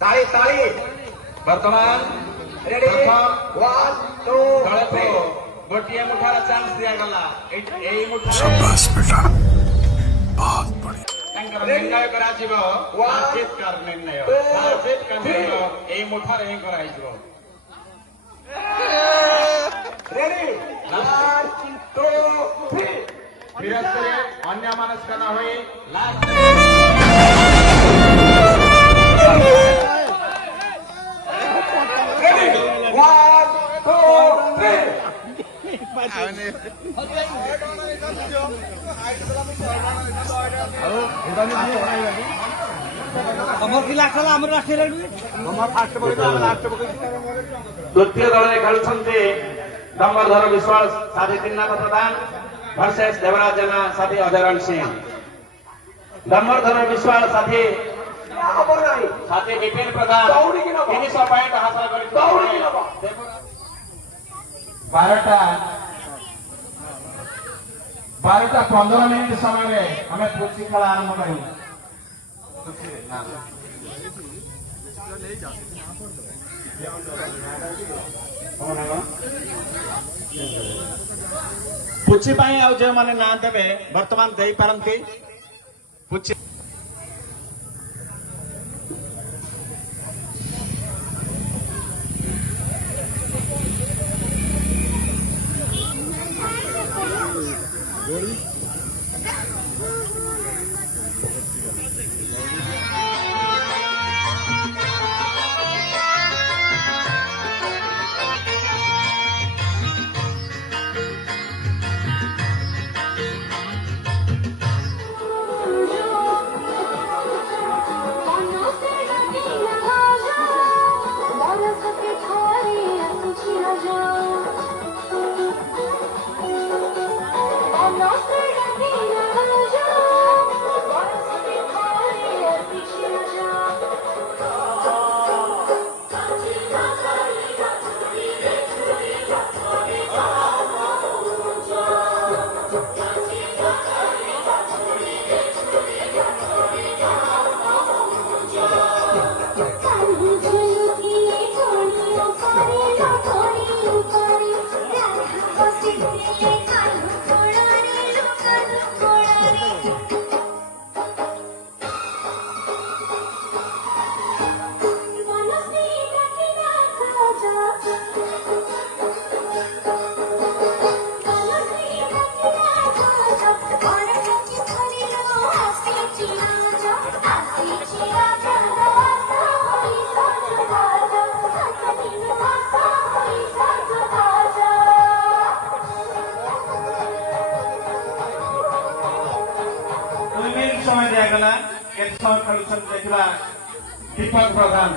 ताली ताली बर्तमान रेडी 1 2 3 गोटे मुठार चांस दिया गला एई मुठा शाबाश बेटा बहुत बढ़िया निर्णय कराଯିबो जीत कर निर्णय जीत कर निर्णय एई मुठार ही कराइजिबो रेडी 1 2 3 বিরস্তে अन्य मानस करना हुई लास्ट रेडी 1 2 3 द्वितीय दल खेलुंटे दम्बरधर विश्वास साथी तिन्नाथ प्रधान वर्सेस देवराज जेना साथी अजयरण सिंह दम्बरधर विश्वास साथी खबर नहीं साथी विपिन प्रधान 300 पॉइंट हासिल कर 12:15 मिनट समय में हमें पुची खेल आरंभ करें पुची जो मैंने ना देवे बर्तमान दे पारती पुची समय दिगला खेल देखा दीपक प्रधान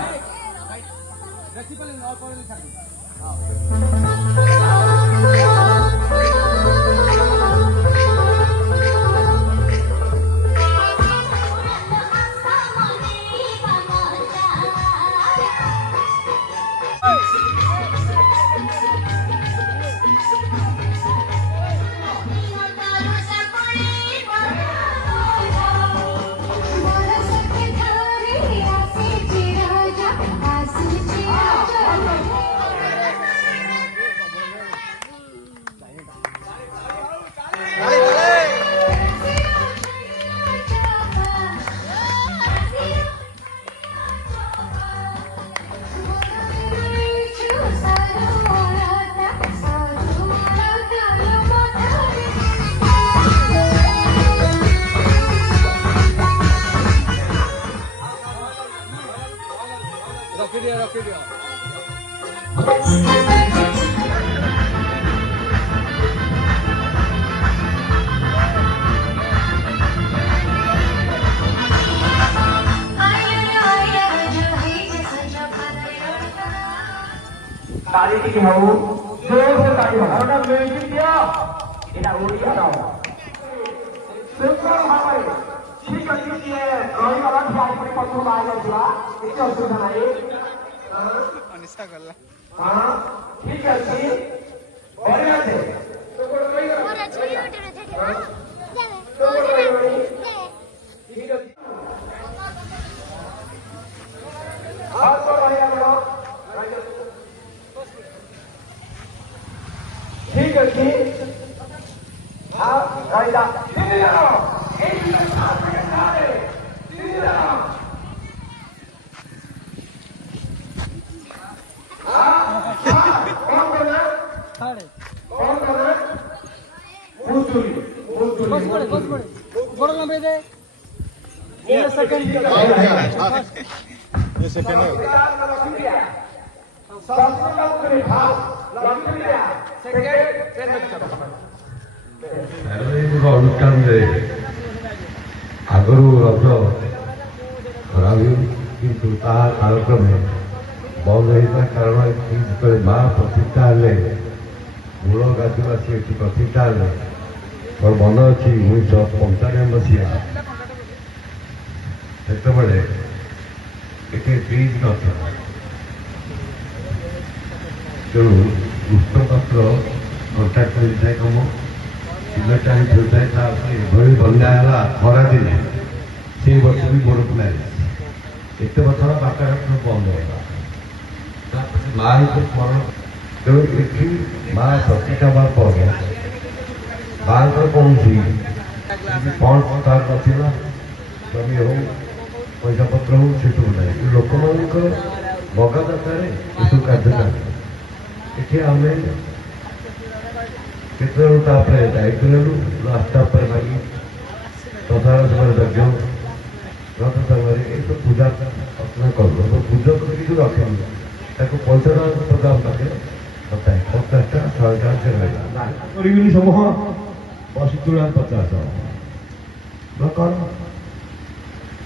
ताली की हो जोर से ताली बजाओ ना म्यूजिक दिया এটা ওড়িয়া দাও সুন্দর ভাবে ঠিক আছে কি রবিবার খেয়াল করে কত আগে দিবা কিছু অসুবিধা নাই অনিষ্টা করলা হ্যাঁ ঠিক আছে ওরে আছে তো কোন কই গেল ওরে ছবি উঠে থেকে যাবে তো ঠিক আছে ଠିକ ଅଛି ରହିଲା 3 ଜଣ ଏଇ ତିନି ଜଣ କଣ କଲା ବୁଝୁଲି বড় নাম্বার দে ये सेकंड ଅନୁଷ୍ଠାନରେ ଆଗରୁ ରଜ କରାହୁଏ କିନ୍ତୁ ତାହା କାଳକ୍ରମେ ବନ୍ଦ ହୋଇଥିଲା କାରଣ ଯେତେବେଳେ ମା ପ୍ରତିଷ୍ଠା ହେଲେ ମୂଳ ଗାଦିବାସୀ ଏଠି ପ୍ରତିଷ୍ଠା ହେଲେ ମୋର ମନ ଅଛି 1995 ମସିହା ସେତେବେଳେ ଏଠି ବ୍ରିଜ ନଥିଲା ତେଣୁ କୃଷ୍ଣପାତ୍ର କଣ୍ଟ୍ରାକ୍ଟ କରିଥାଏ କାମ ସିମେଣ୍ଟ ଆଣି ଥୋଇଥାଏ ତାପରେ ଏଭଳି ବନ୍ୟା ହେଲା ଖରାଦିନେ ସେଇ ବର୍ଷ ବି ବରଫ ନାହିଁ ଏତେ ବର୍ଷର ବାଟଘାଟ ସବୁ ବନ୍ଦ ହେଲା ତାପରେ ମା ହିଁ ସ୍ମରଣ ତେଣୁ ଏଠି ମା ପ୍ରତିଷ୍ଠା ହେବା ପରେ ମାଙ୍କର କୌଣସି ଫଣ୍ଡ ତାର ନଥିଲା ଜମି ହଉ ପଇସା ପତ୍ର ହଉ ସେସବୁ ନାହିଁ ଲୋକମାନଙ୍କର ବଗା ଦରକାର ଏସବୁ କାର୍ଯ୍ୟ ନାହିଁ ଏଠି ଆମେ କେତେଜଣ ତାପରେ ଦାୟିତ୍ୱ ନେଲୁ ରାସ୍ତା ଉପରେ ଲାଗି ପ୍ରଧାନ ସମୟରେ ଯଜ୍ଞ ରଥ ସମୟରେ ଏସବୁ ପୂଜା ଅର୍ଚ୍ଚନା କଲୁ ଏବଂ ପୂଜା କରିକି ଯେଉଁ ରଖିଲୁ ତାକୁ ପଇସା ପ୍ରଦାନ ପାଖରେ କଥାଏ 50ଟା 100ଟା ସେ ରହିଲା କରିବିନି ସମୂହ ବସିଥିଲା 50 କ'ଣ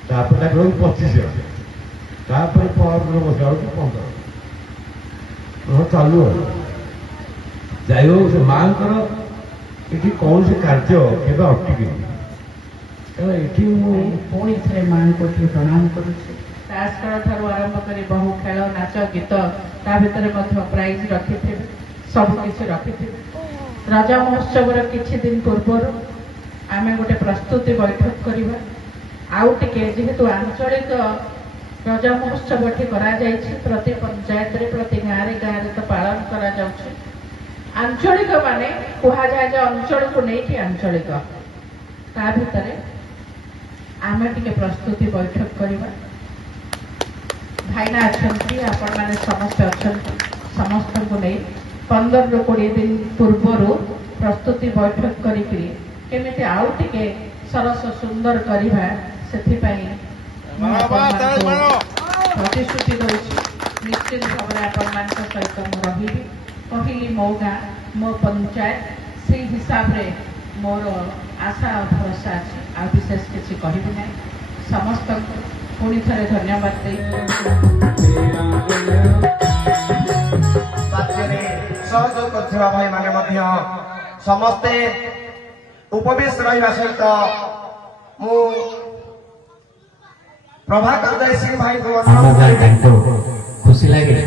ତାପରେ ତାକୁ 25 ତାପରେ ପରଦିନ ବସିଲା ବେଳକୁ 15 ଚାଲୁ ଯାଇ ହଉ ସେ ମାଙ୍କର ଏଠି କୌଣସି କାର୍ଯ୍ୟ କେବେ ଅଟକିନି କାରଣ ଏଠି ମୁଁ ପୁଣି ଥରେ ମାଙ୍କୁ ଏଠି ପ୍ରଣାମ କରୁଛି ତାସ୍ ଖେଳ ଠାରୁ ଆରମ୍ଭ କରି ବହୁ ଖେଳ ନାଚ ଗୀତ ତା ଭିତରେ ମଧ୍ୟ ପ୍ରାଇଜ ରଖିଥିବେ ସବୁକିଛି ରଖିଥିବେ ରଜ ମହୋତ୍ସବର କିଛି ଦିନ ପୂର୍ବରୁ ଆମେ ଗୋଟେ ପ୍ରସ୍ତୁତି ବୈଠକ କରିବା ଆଉ ଟିକେ ଯେହେତୁ ଆଞ୍ଚଳିକ ରଜ ମହୋତ୍ସବ ଏଠି କରାଯାଇଛି ପ୍ରତି ପଞ୍ଚାୟତରେ ପ୍ରତି ଗାଁରେ ତ ପାଳନ କରାଯାଉଛି ଆଞ୍ଚଳିକ ମାନେ କୁହାଯାଏ ଯେ ଅଞ୍ଚଳକୁ ନେଇକି ଆଞ୍ଚଳିକ ତା ଭିତରେ ଆମେ ଟିକେ ପ୍ରସ୍ତୁତି ବୈଠକ କରିବା ଭାଇନା ଅଛନ୍ତି ଆପଣମାନେ ସମସ୍ତେ ଅଛନ୍ତି ସମସ୍ତଙ୍କୁ ନେଇ 15ରୁ 20 ଦିନ ପୂର୍ବରୁ ପ୍ରସ୍ତୁତି ବୈଠକ କରିକିରି କେମିତି ଆଉ ଟିକେ ସରସ ସୁନ୍ଦର କରିବା ସେଥିପାଇଁ ପ୍ରତିଶ୍ରୁତି ଦଉଛି ନିଶ୍ଚିତ ଭାବରେ ଆପଣମାନଙ୍କ ସହିତ ମୁଁ ରହିବି କହିଲି ମୋ ଗାଁ ମୋ ପଞ୍ଚାୟତ ସେଇ ହିସାବରେ ମୋର ଆଶା ଆଉ ଭରସା ଅଛି ଆଉ ବିଶେଷ କିଛି କହିବି ନାହିଁ ସମସ୍ତଙ୍କୁ ପୁଣି ଥରେ ଧନ୍ୟବାଦ ଦେଇ ସହଯୋଗ କରୁଥିବା ଭାଇମାନେ ମଧ୍ୟ ସମସ୍ତେ ଉପବେଶ ରହିବା ସହିତ ମୁଁ ପ୍ରଭାକର ଜୟସିଂହ ଭାଇଙ୍କୁ ଖୁସି ଲାଗେ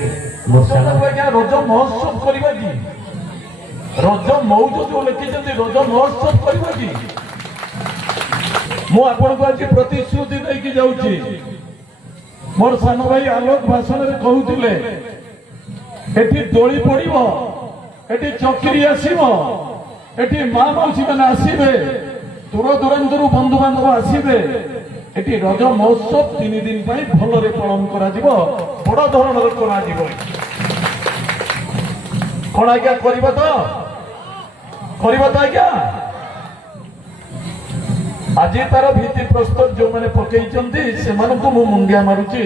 ରଜ ମହୋତ୍ସବ କରିବା କି ରଜ ମଉଜ ଯୋଉ ଲେଖିଛନ୍ତି ରଜ ମହୋତ୍ସବ କରିବା କି ମୁଁ ଆପଣଙ୍କୁ ଆଜି ପ୍ରତିଶ୍ରୁତି ଦେଇକି ଯାଉଛି ମୋର ସାନ ଭାଇ ଆଲୋକ ଭାଷଣରେ କହୁଥିଲେ ଏଠି ଦୋଳି ପଡିବ ଏଠି ଚକିରି ଆସିବ ଏଠି ମା ମାଉସୀ ମାନେ ଆସିବେ ଦୂର ଦୂରାନ୍ତରୁ ବନ୍ଧୁବାନ୍ଧବ ଆସିବେ ଏଠି ରଜ ମହୋତ୍ସବ 3 ଦିନ ପାଇଁ ଭଲରେ ପାଳନ କରାଯିବ ବଡ ଧରଣର କରାଯିବ କଣ ଆଜ୍ଞା କରିବା ତ ଆଜ୍ଞା ଆଜି ତାର ଭିତ୍ତି ପ୍ରସ୍ତୁତ ଯୋଉମାନେ ପକେଇଛନ୍ତି ସେମାନଙ୍କୁ ମୁଁ ମୁଣ୍ଡିଆ ମାରୁଛି।